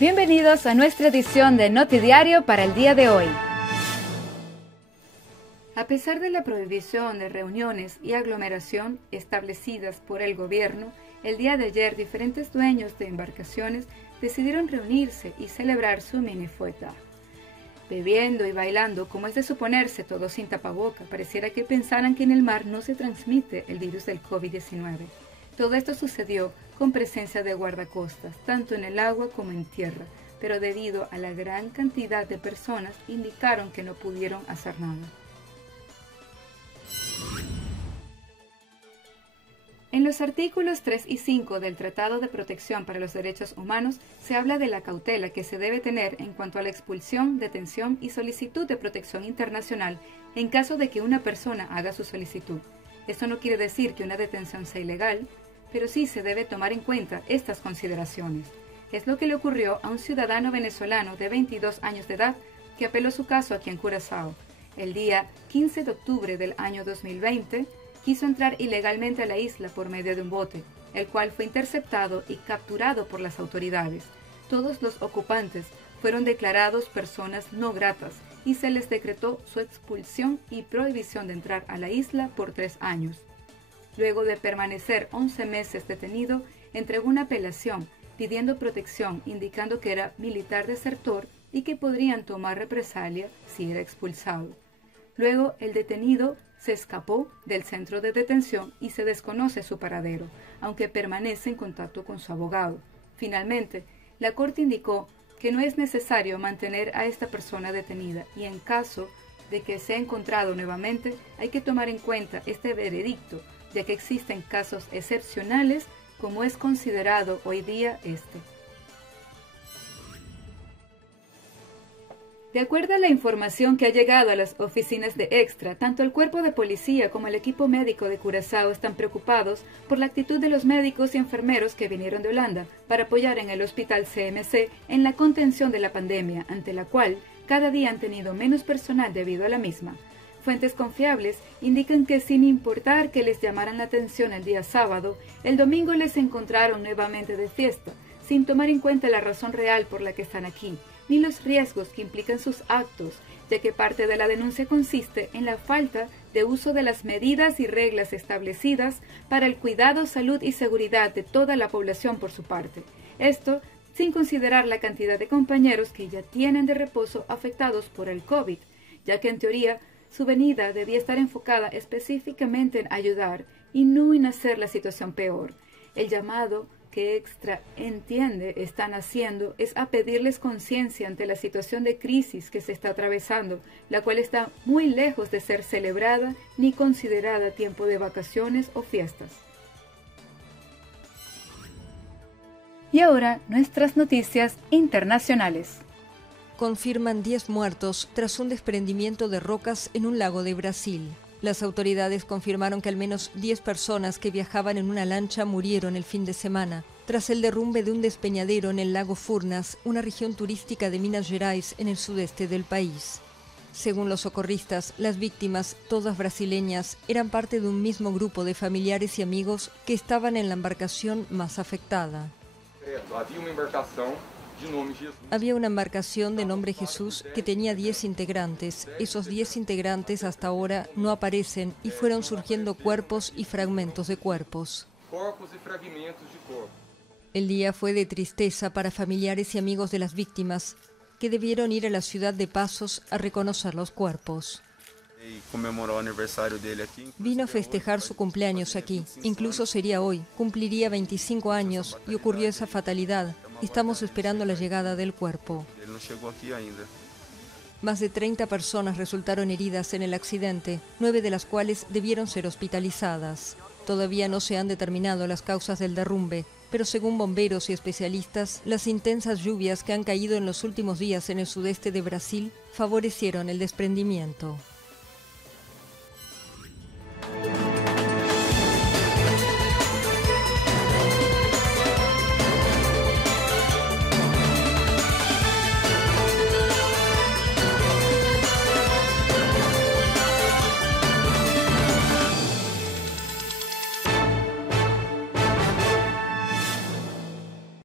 Bienvenidos a nuestra edición de Notidiario para el día de hoy. A pesar de la prohibición de reuniones y aglomeración establecidas por el gobierno, el día de ayer diferentes dueños de embarcaciones decidieron reunirse y celebrar su minifueta. Bebiendo y bailando, como es de suponerse, todos sin tapaboca, pareciera que pensaran que en el mar no se transmite el virus del COVID-19. Todo esto sucedió con presencia de guardacostas, tanto en el agua como en tierra, pero debido a la gran cantidad de personas, indicaron que no pudieron hacer nada. En los artículos 3 y 5 del Tratado de Protección para los Derechos Humanos se habla de la cautela que se debe tener en cuanto a la expulsión, detención y solicitud de protección internacional en caso de que una persona haga su solicitud. Esto no quiere decir que una detención sea ilegal, pero sí se debe tomar en cuenta estas consideraciones. Es lo que le ocurrió a un ciudadano venezolano de 22 años de edad que apeló su caso aquí en Curazao. El día 15 de octubre del año 2020, quiso entrar ilegalmente a la isla por medio de un bote, el cual fue interceptado y capturado por las autoridades. Todos los ocupantes fueron declarados personas no gratas y se les decretó su expulsión y prohibición de entrar a la isla por 3 años. Luego de permanecer 11 meses detenido, entregó una apelación pidiendo protección, indicando que era militar desertor y que podrían tomar represalia si era expulsado. Luego, el detenido se escapó del centro de detención y se desconoce su paradero, aunque permanece en contacto con su abogado. Finalmente, la Corte indicó que no es necesario mantener a esta persona detenida y en caso de que sea encontrado nuevamente, hay que tomar en cuenta este veredicto, ya que existen casos excepcionales como es considerado hoy día este. De acuerdo a la información que ha llegado a las oficinas de Extra, tanto el cuerpo de policía como el equipo médico de Curazao están preocupados por la actitud de los médicos y enfermeros que vinieron de Holanda para apoyar en el Hospital CMC en la contención de la pandemia, ante la cual cada día han tenido menos personal debido a la misma. Fuentes confiables indican que sin importar que les llamaran la atención el día sábado, el domingo les encontraron nuevamente de fiesta, sin tomar en cuenta la razón real por la que están aquí, ni los riesgos que implican sus actos, ya que parte de la denuncia consiste en la falta de uso de las medidas y reglas establecidas para el cuidado, salud y seguridad de toda la población por su parte. Esto sin considerar la cantidad de compañeros que ya tienen de reposo afectados por el COVID, ya que en teoría su venida debía estar enfocada específicamente en ayudar y no en hacer la situación peor. El llamado que Extra entiende están haciendo es a pedirles conciencia ante la situación de crisis que se está atravesando, la cual está muy lejos de ser celebrada ni considerada tiempo de vacaciones o fiestas. Y ahora, nuestras noticias internacionales. Confirman 10 muertos tras un desprendimiento de rocas en un lago de Brasil. Las autoridades confirmaron que al menos 10 personas que viajaban en una lancha murieron el fin de semana, tras el derrumbe de un despeñadero en el lago Furnas, una región turística de Minas Gerais en el sudeste del país. Según los socorristas, las víctimas, todas brasileñas, eran parte de un mismo grupo de familiares y amigos que estaban en la embarcación más afectada. Había una embarcación de nombre Jesús que tenía 10 integrantes. Esos 10 integrantes hasta ahora no aparecen y fueron surgiendo cuerpos y fragmentos de cuerpos. El día fue de tristeza para familiares y amigos de las víctimas, que debieron ir a la ciudad de Pasos a reconocer los cuerpos. Vino a festejar su cumpleaños aquí, incluso sería hoy, cumpliría 25 años y ocurrió esa fatalidad. Estamos esperando la llegada del cuerpo. Más de 30 personas resultaron heridas en el accidente, 9 de las cuales debieron ser hospitalizadas. Todavía no se han determinado las causas del derrumbe, pero según bomberos y especialistas, las intensas lluvias que han caído en los últimos días en el sudeste de Brasil favorecieron el desprendimiento.